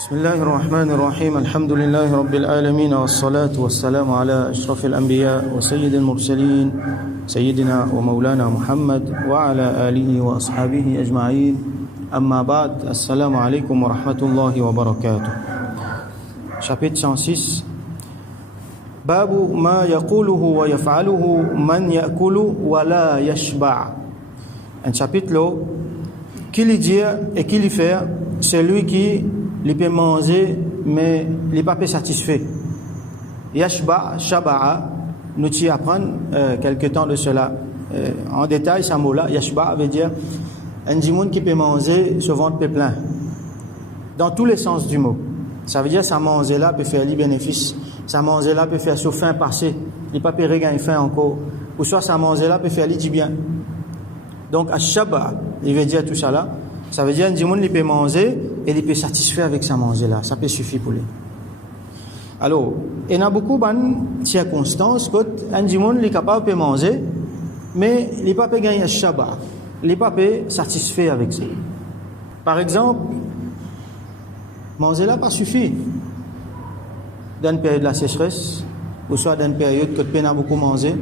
بسم الله الرحمن الرحيم الحمد لله رب العالمين والصلاة والسلام على أشرف الأنبياء وسيد المرسلين سيدنا ومولانا محمد وعلى آله وأصحابه أجمعين أما بعد السلام عليكم ورحمة الله وبركاته. Chapitre 106 باب ما يقوله ويفعله من يأكل ولا يشبع. Un chapitre là qui lui dit et qui lui fait celui qui il peut manger mais il n'est pas satisfait. Yashba, shaba'a, nous y apprendre quelque temps de cela. En détail, ce mot-là, yashba veut dire un djimoun qui peut manger, ce ventre peut plein. Dans tous les sens du mot. Ça veut dire ça manger là peut faire les bénéfices. Ça manger là peut faire son faim passer. Il pas peut regagner faim encore. Ou soit ça manger là peut faire les du bien. Donc, ashaba, il veut dire tout ça là. Ça veut dire un djimoun il peut manger et il peut satisfaire avec sa manger là. Ça peut suffire pour lui. Alors, il y a beaucoup de circonstances quand un djimoun est capable de manger, mais il n'est pas gagner shaba. Il n'est pas satisfait avec ça. Par exemple, manger là pas suffit. Dans une période de la sécheresse, ou soit dans une période que tu as beaucoup mangé,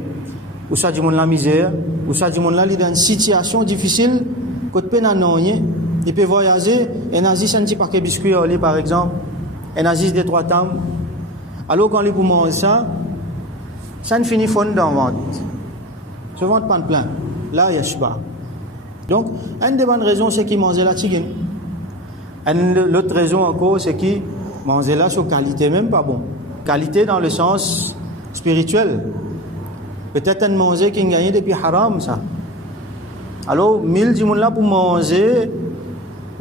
ou soit du monde la misère, ou soit du monde là dans une situation difficile, que tu as rien. Il peut voyager, et nazis un petit paquet de biscuits au lit par exemple, et nazis des trois temps. Alors quand il peut manger ça, ça ne finit fond dans le ventre. Ce ventre pas plein. Là, il y a shba. Donc, une des bonnes raisons, c'est qu'il mange la tigine. L'autre raison encore, c'est qu'il mange là sur qualité même pas bon. Qualité dans le sens spirituel. Peut-être un manger qui gagne depuis haram, ça. Alors, 1000 djimoun là pour manger,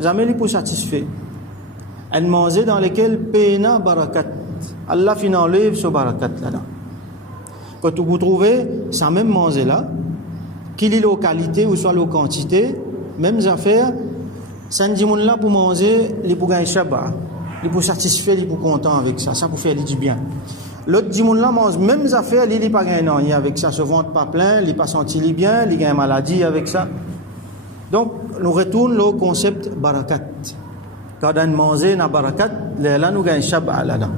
jamais il pour satisfait. Un manger dans lequel pena barakat. Allah enlève ce barakat là-dedans. Quand vous trouvez ça même manger là, qu'il est la qualité ou soit la quantité, mêmes affaires, ça djimoun là pour manger, il pour gagner shaba, il pour satisfaire, il pour content avec ça, ça pour faire du bien. L'autre djimoun là mange mêmes affaires, il n'est pas gagné rien avec ça, se ventre pas plein, il n'est pas senti bien, il gagne maladie avec ça. Donc, nous retournons au concept barakat. Quand on mange na barakat, là nous gagnons shaba là-dedans.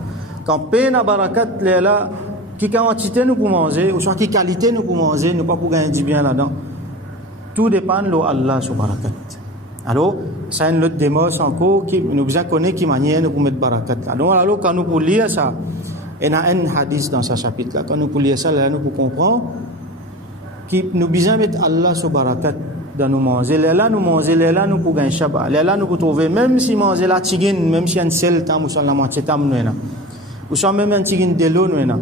Quand paye na barakat, là, qui quantité nous pour manger, ou soit qui qualité nous pour manger, nous pas pour gagner du bien là-dedans. Tout dépend de Allah sur barakat. Alors, c'est une autre démarche encore qui nous besoin connaître qui manière nous pour mettre barakat là. Donc, alors quand nous pour lire ça, il y a un hadith dans ce chapitre là. Quand nous pour lire ça, là, nous pour comprendre qui nous besoin mettre Allah sur barakat dans nous manger. Là, nous manger, là, nous pour gagner shaba. Là, nous pour trouver, même si manger la tigine, même si un sel tam ou soit la moitié tam nous ou soit même un tigine de l'eau nous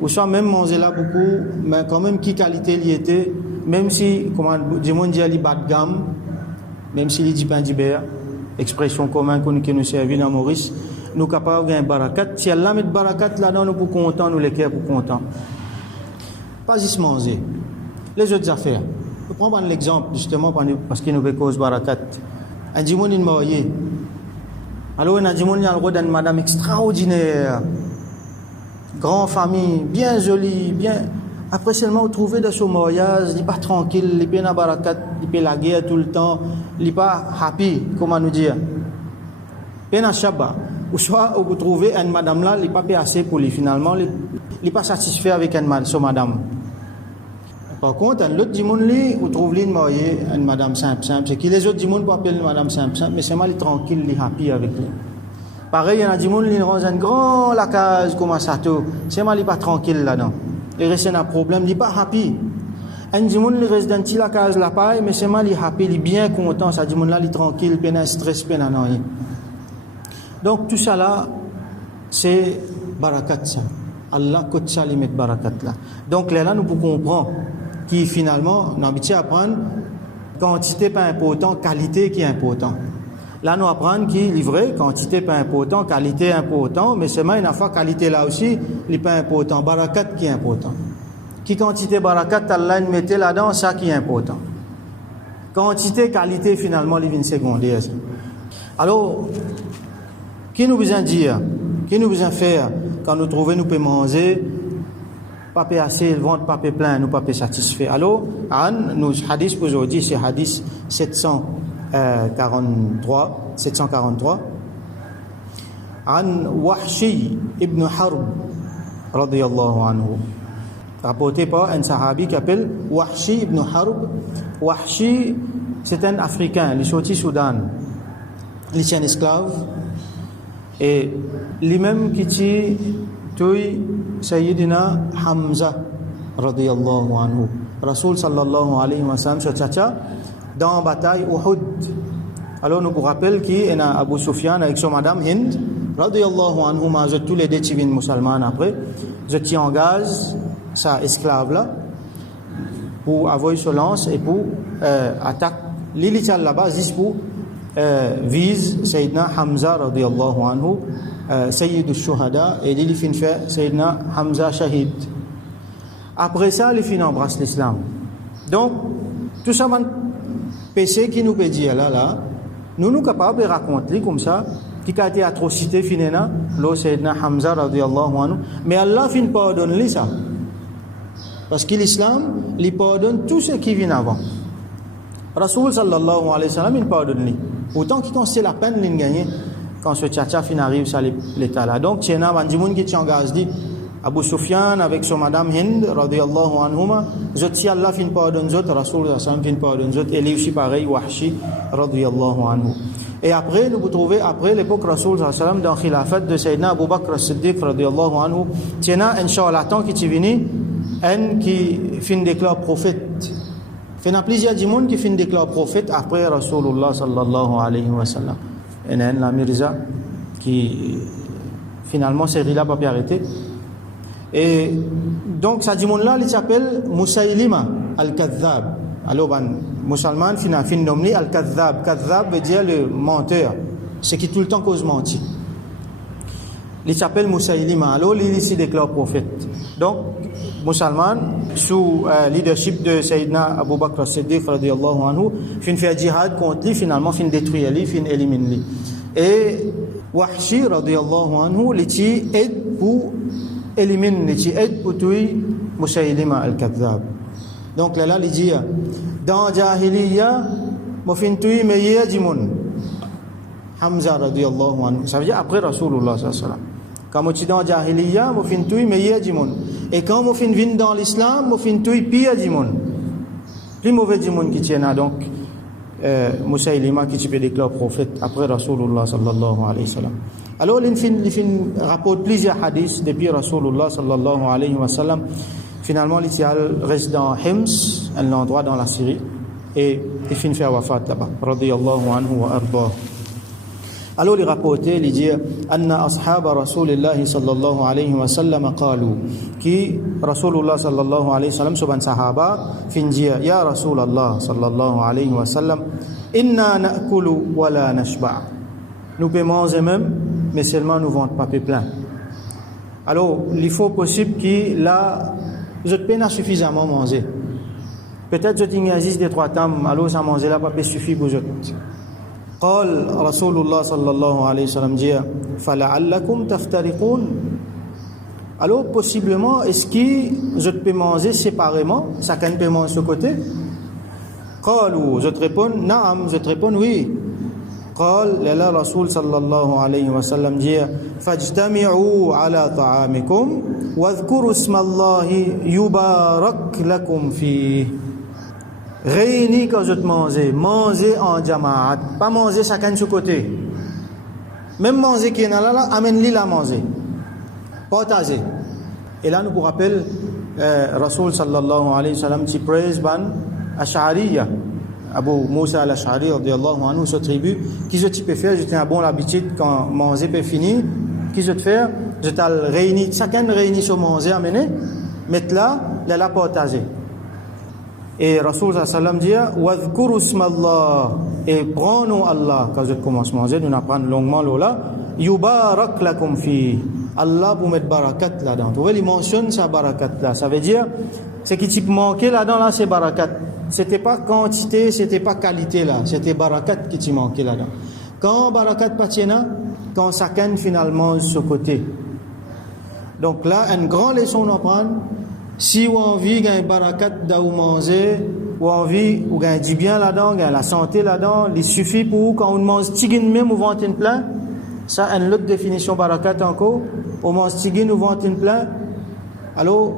ou soit même manger là beaucoup, mais quand même qui qualité il était, même si, comment du monde dit ali bas de gamme, même si il dit pain d'hiver, expression commune qui nous servit dans Maurice, nous capables de gagner barakat. Si Allah met barakat là-dedans, nous pour content, nous les cœurs pour content. Pas juste manger. Les autres affaires. Je prends l'exemple justement parce qu'il nous veut cause barakat. Un djimoun il marié. Alors un djimoun il a le droit d'une madame extraordinaire, grande famille, bien jolie, bien. Après seulement vous trouvez dans son mariage, il n'est pas tranquille, il n'est pas dans barakat, il peut la guerre tout le temps, il n'est pas happy, comment nous dire. Il n'est pas shabba. Ou soit vous trouvez une madame là, il n'est pas assez pour lui finalement, il n'est pas satisfait avec son madame. Par contre, un autre djimoun vous trouvez une mariée, une madame simple, c'est que les autres djimoun ne appellent madame simple, mais c'est mal tranquille, il est happy avec lui. Pareil, il y a un djimoun qui range un grand lacage comme ça tout, c'est mal il pas tranquille là-dedans. Il reste un problème, il n'est pas happy. Un djimoun il reste dans un petit lacage la paille, mais c'est mal il est happy, il est bien content, ça djimoun là il est tranquille, il n'a pas de stress, il n'a rien. Donc tout ça là, c'est barakat ça. Allah côté ça il met barakat là. Donc là nous pouvons comprendre qui finalement on a habitué à prendre quantité pas important, qualité qui est important. Là nous apprendre qui livrer quantité pas important, qualité important, mais c'est même une fois qualité là aussi, il pas important, barakat qui est important. Qui quantité barakat Allah nous mettait là-dedans, ça qui est important. Quantité qualité finalement il vient secondaire. Alors qui nous besoin dire, qui nous besoin faire quand nous trouvons nous peut manger pas assez, le ventre pas plein, nous pas satisfait. Alors, nous hadith pour aujourd'hui, c'est hadith 743. عن وحشي ابن حرب رضي الله عنه, rapporté par un sahabi qui s'appelle Wahshi ibn Harb. Wahshi, c'est un Africain, il est sorti du Soudan, il est un esclave, et lui-même qui tue Sayyidina Hamza radiyallahu anhu. Rasoul sallallahu alayhi wa sallam sur Tchacha dans la bataille Uhud. Alors nous vous rappelons qu'il y a Abu Sufyan avec son madame Hind radiyallahu anhu, mais tous les deux civils musulmans après, je tiens en gaz sa esclave là pour avoir son lance et pour attaquer l'illégal là-bas juste pour vise Sayyidina Hamza radiyallahu anhu, Sayyid al-Shuhada, et il fin fait Sayyidina Hamza shahid. Après ça, il fin embrasse l'islam. Donc tout ça man péché qui nous peut dire là nous capables de raconter comme ça qui a été atrocité finena lo Sayyidina Hamza radiyallahu anhu, mais Allah fin pardonne ça. Parce que l'islam, il pardonne tout ce qui vient avant. Rasoul sallallahu alayhi wa sallam, il pardonne. Autant qu'il constate la peine de gagner quand ce tchatcha fin arrive sur l'état là. Donc, il y a un bandimoun qui t'engage dit Abu Sufyan avec son madame Hind, radiyallahu anhuma, si Allah fin pardonne zot, Rasoul sallallahu alayhi wa sallam fin pardonne zot, et lui aussi pareil, Wahshi, radiyallahu anhu. Et après, nous vous trouvez, après l'époque Rasoul sallallahu alayhi wa sallam, dans khilafat de Sayyidina Abu Bakr as-Siddiq, radiyallahu anhu, il y a un charlatan qui t'est venu, un qui fin déclare prophète. Il y a plusieurs gens qui fin déclare prophète après Rasulullah sallallahu alayhi wa sallam. Il y a la Mirza qui finalement s'est là pas arrêté. Et donc ça dit là il s'appelle Musaylima al-Kadhab. Alors ben musulman fin nommé al-Kadhab. Kadhab veut dire le menteur, c'est qui tout le temps cause mentir. Il s'appelle Musaylima. Alors il s'y déclare prophète. Donc musulman sous leadership de Sayyidina Abu Bakr as-Siddiq radiyallahu anhu fin fait jihad contre lui, finalement fin détruire lui, fin éliminer lui. Et Wahshi radiyallahu anhu il aide pour éliminer, il aide pour tuer Musaylima al-Kadhab. Donc là il dit dans Jahiliya mo fin tuer meilleur du monde Hamza radiyallahu anhu, ça veut dire après Rasulullah sallallahu alayhi wa sallam. Quand tu es dans Jahiliya, tu fin tuer meilleur du monde. Et quand tu fin vin dans l'islam, tu fin tuer pire du monde. Plus mauvais du monde qui tient là. Donc, Musaylima qui peut déclarer prophète après Rasulullah sallallahu alayhi wa sallam. Alors, il fin rapporte plusieurs hadiths depuis Rasulullah sallallahu alayhi wa sallam. Finalement, il reste dans Hims, un endroit dans la Syrie. Et il fin faire wafat là-bas. Radiyallahu anhu wa ardah. Alors il rapportait, il dit anna ashab Rasulillah sallallahu alayhi wa sallam qalu qui Rasulullah sallallahu alayhi wa sallam suban sahaba fin dia ya Rasulullah sallallahu alayhi wa sallam inna na'kulu wa la nashba', nous peut manger même mais seulement nous ventre pas plein. Alors il faut possible que là je peux pas suffisamment manger, peut-être je tiens juste des trois temps alors ça manger là pas suffit pour je. قال رسول الله صلى الله عليه وسلم dit فلعلكم تفترقون. Alors possiblement est-ce que je peux manger séparément, chacun peut manger de ce côté? قالوا, je te réponds نعم, je te réponds oui. قال للا رسول صلى الله عليه وسلم dit فاجتمعوا على طعامكم واذكروا اسم الله يبارك لكم فيه. Réunis quand je te manger en jamaat, pas manger chacun de son côté. Même manger qui est là, amène-les la manger. Partager. Et là, nous vous rappelons, Rasoul sallallahu alayhi wa sallam, qui praise ban Ash'ariya, Abu Musa al-Ash'ari, radiyallahu anhu, sa tribu, qui je peux faire, j'étais un bon l'habitude quand manger peut finir, qui je te faire, je t'ai réuni, chacun réunit son manger, amener, mettre là, la partager. Et Rasoul sallam dit wadhkuru ismallah, et prenons Allah quand je commence à manger, nous apprenons longuement là yubarak lakum fi, Allah pour mettre barakat là-dedans. Vous voyez, il mentionne sa barakat là, ça veut dire ce qui type manqué là-dedans là, c'est barakat. C'était pas quantité, c'était pas qualité là, c'était barakat qui t'y manquait là-dedans. Quand barakat patiena, quand chacun finalement de ce côté. Donc là, une grande leçon à prendre. Si vous avez envie de barakat d'au manger, ou envie ou gagne du bien là-dedans, gagne la santé là-dedans, il suffit pour vous quand on mange tigin même ou ventre plein, Ça, une autre définition barakat encore. Au moins, si nous vantons plein, alors,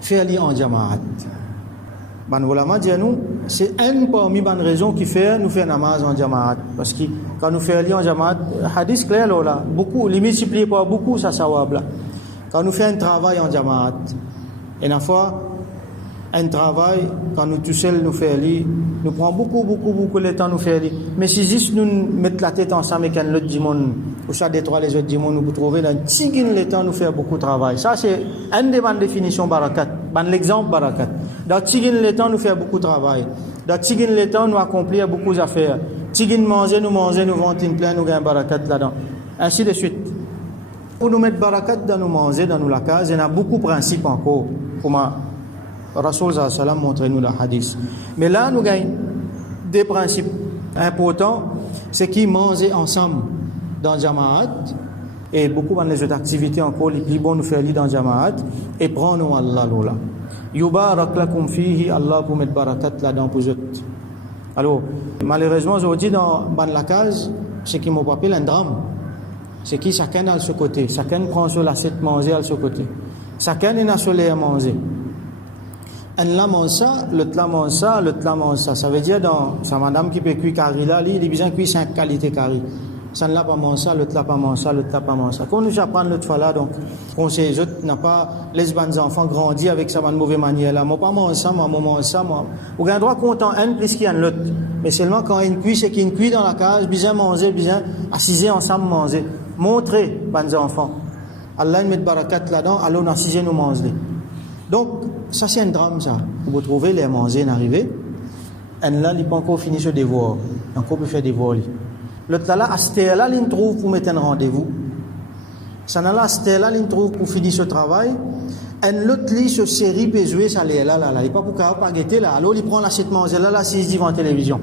faire-li en jamaat. Ban ulama dit nous, c'est une parmi les raisons qui fait nous faire namaz en jamaat. Parce que quand nous faisons en jamaat, hadith clair là, beaucoup, les multiplier par beaucoup, ça sawab là. Quand nous faisons un travail en jamaat, et une fois, un travail, quand nous tout seuls nous faisons, nous prenons beaucoup de temps nous faisons. Mais si juste nous mettons la tête ensemble avec un autre dimon, ou ça détruit les autres dimons, nous pouvons trouver dans le temps nous faire beaucoup de travail. Ça c'est une des définitions barakat, l'exemple barakat. Dans le temps nous faire beaucoup de travail. Dans le temps nous accomplir beaucoup d'affaires. Nous manger, nous vendre plein, nous gagnons barakat là-dedans. Ainsi de suite. Pour nous mettre barakat dans nous manger, dans nous la case, il y a beaucoup de principes encore. Comme Rasoul sallam montre nous le hadith. Mais là, nous gagnons des principes importants, c'est qu'ils mangent ensemble dans Jamaat, et beaucoup dans les autres activités encore, les plus bons nous faire dans Jamaat, et prendre Allah lola. Yubarak lakum fihi, Allah pour mettre barakat là-dedans pour eux. Alors, malheureusement, aujourd'hui, dans la case, c'est qu'ils m'ont pas appelé un drame. C'est qui chacun a de ce côté. Chacun prend sur l'assiette manger à ce côté. Chacun est sur les manger. Un la mange ça, l'autre la mange ça, l'autre la mange ça. Ça veut dire dans sa madame qui peut cuire carré là, il a besoin de cuire 5 qualités carré. Ça ne l'a pas mangé ça, l'autre l'a pas mangé ça, l'autre l'a pas mangé ça. Quand nous apprenons l'autre fois là, donc, on sait les autres n'a pas les bonnes enfants grandi avec sa mauvaise manière là. Moi pas manger ça, moi mange ça, moi. Vous avez droit content un plus qu'il y a l'autre. Mais seulement quand il cuit, c'est qu'il cuit dans la cage, bien manger, bien assiser ensemble manger. Montrer, bonnes enfants. Allah met barakat là-dedans, alors on assise nous manger. Donc, ça c'est un drame ça. Vous trouvez les manger n'arriver. Et là, il n'est pas encore fini ce devoir. Encore peut faire devoir. L'autre là, à cette là, il trouve pour mettre un rendez-vous. Ça là, à cette là, il trouve pour finir ce travail. Et l'autre lit, ce série peut jouer, ça là. Il n'est pas pour qu'il pas guetter là. Alors, il prend l'assiette manger là, s'il se dit en télévision.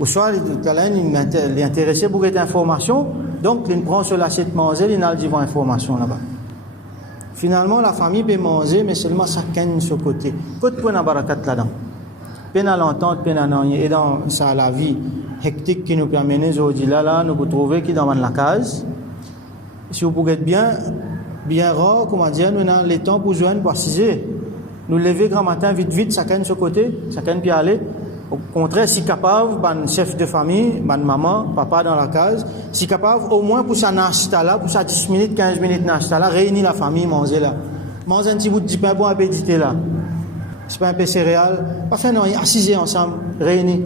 Ou soit, il est intéressé pour cette information. Donc, il prend sur l'assiette manger, il a dit information là-bas. Finalement, la famille peut manger, mais seulement chacun de ce côté. Côté pour la barakat là-dedans. Peine à l'entente, peine à n'en et dans ça, la vie hectique qui nous permet aujourd'hui là, nous pouvons trouver qui dans la case. Si vous pouvez être bien rare, comment dire, nous avons le temps pour joindre, pour assiser. Nous lever grand matin, vite, chacun de ce côté, chacun peut aller. Au contraire, si capable, ban chef de famille, ban maman, papa dans la case, si capable, au moins pour ça nashta là, pour ça 10 minutes, 15 minutes nashta là, réunir la famille, manger là. Manger un petit bout de pain, bon appétit là. C'est pas un peu céréales, pas faire non, assiser ensemble, réunis.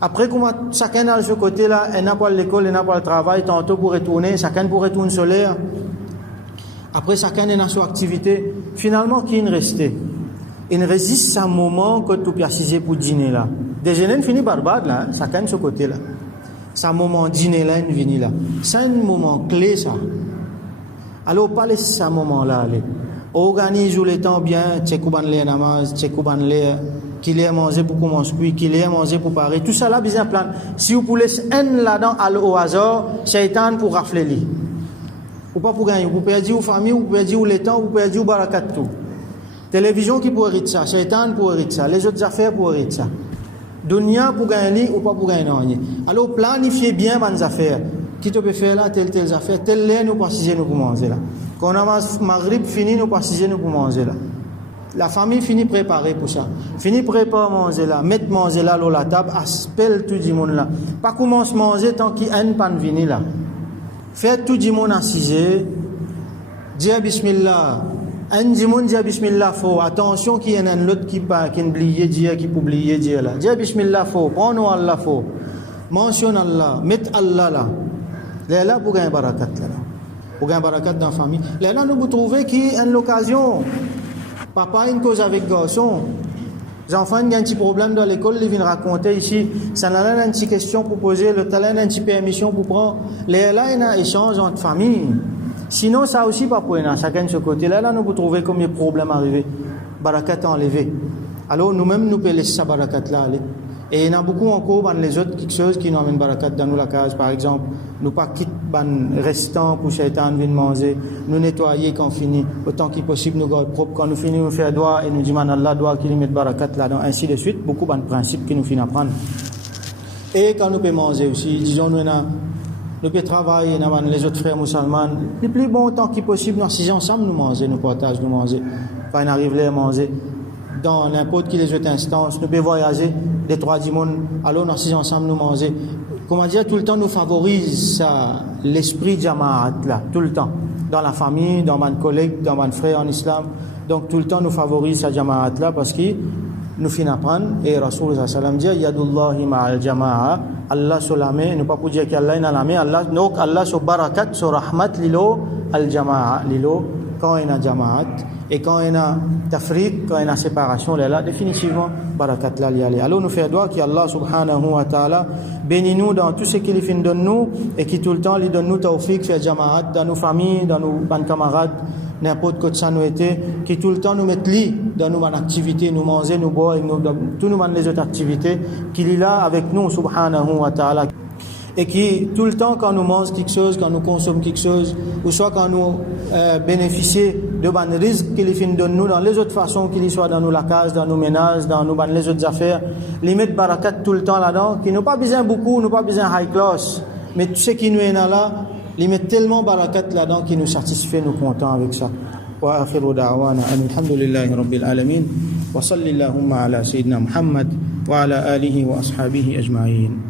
Après, comment chacun a ce côté là, il n'a pas l'école, il n'a pas le travail, tantôt pour retourner, chacun pour retourner solaire. Après, chacun a son activité. Finalement, qui est resté? Il résiste à un moment que tu peux assiser pour dîner là. Déjeuner finit barbade là, chacun de ce côté là. C'est un moment dîner là, il finit là. C'est un moment clé ça. Alors, pas laisser ce moment là aller. Organise le temps bien, tchekouban les namaz, tchekouban les qu'il ait mangé pour commencer, puis qu'il ait mangé pour parer. Tout ça là, bien plan. Si vous pouvez un là-dedans au hasard, Shaitan pour rafler lui. Ou pas pour gagner. Vous pouvez dire aux familles, vous pouvez dire le temps, vous pouvez dire au barakat tout. Télévision qui pour hériter ça, Shaitan pour hériter ça, les autres affaires pour hériter ça. Dunya pour gagner ou pas pour gagner. Alors planifiez bien vos affaires. Qui te peut faire là, telle affaire, telle là, nous préciser nous pour manger là. Quand on a Maghrib fini, nous préciser nous pour manger là. La famille finit préparer pour ça. Finit préparer manger là, mettre manger là, la table, appelle tout le monde là. Pas commence manger tant qu'il y a une panne vini là. Faites tout le monde assiser. Dis bismillah. Un dimon dit bismillah faut. Attention qu'il y en a un autre qui oublie dire, qui peut oublier dire là. Dis bismillah faut. Prends-nous Allah faut. Mentionne Allah. Mets Allah là. Là pour gagner barakat là. Pour gagner barakat dans la famille. Là nous vous trouvez qu'il y a une occasion. Papa a une cause avec garçon. Les enfants ont un petit problème dans l'école, ils viennent raconter ici. Ça n'a pas une petite question pour poser, le talent a une petite permission pour prendre. Là, il y a un échange entre familles. Sinon, ça aussi pas pour chacun de ce côté. Là, nous vous trouvez combien de problèmes arrivés. Barakat enlevé. Alors, nous-mêmes, nous pouvons laisser sa barakat là aller. Et il y en a beaucoup encore dans les autres quelque chose qui nous amènent barakat dans nous la case. Par exemple, nous pas quitter les restants pour Shaitan venir manger, nous nettoyer quand on finit, autant qu'il possible nous garder propre. Quand nous finissons, nous faire doigt et nous disons Allah doit qu'il mette barakat là-dedans, ainsi de suite. Beaucoup de principes qui nous finissent à prendre. Et quand nous pouvons manger aussi, disons nous nous pouvons travailler dans les autres frères musulmans, le plus bon temps qui possible, nous si ensemble, nous manger, nous partager, nous manger, quand on arrive là, manger, dans n'importe quelle autre instance, nous pouvons voyager, des trois du monde, alors nous si ensemble, nous manger. Comment dire, tout le temps, nous favorise l'esprit jamaat là, tout le temps, dans la famille, dans mes collègues, dans mes frères en islam, donc tout le temps, nous favorise sa jamaat là, parce que nous finissons apprendre, et Rasul sallam dit, Yadullahi ma'al jama'a, Allah sur la main, nous pas pour dire qu'Allah est dans la main, Allah, donc Allah sur barakat, sur rahmat, lilo, al jama'a, lilo, quand il y a jamaat, et quand il y a tafriq, quand il y a séparation, là, définitivement, barakat là, y aller. Alors nous faisons doigt qu'Allah subhanahu wa ta'ala bénit nous dans tout ce qu'il fait de nous, et qui tout le temps, il donne nous tawfiq, fait jamaat, dans nos familles, dans nos camarades, n'importe quoi ça nous était, qui tout le temps nous mettent lit dans nos activités, nous manger, nous boire, tous nous les autres activités, qu'il est là avec nous, subhanahu wa ta'ala. Et qui, tout le temps, quand nous mangeons quelque chose, quand nous consommons quelque chose, ou soit quand nous bénéficions de bons risques qu'il fait de nous, dans les autres façons, qu'il soit dans nos lacages, dans nos ménages, dans les autres affaires, les mettre barakat tout le temps là-dedans, qui n'ont pas besoin beaucoup, n'ont pas besoin high class, mais tout ce qui nous est là, les mettre tellement barakat là-dedans qui nous satisfait, nous contents avec ça. Wa akhiru da'wana alhamdulillahi rabbil alamin wa sallallahu ala sayyidina Muhammad wa ala alihi wa ashabihi ajma'in.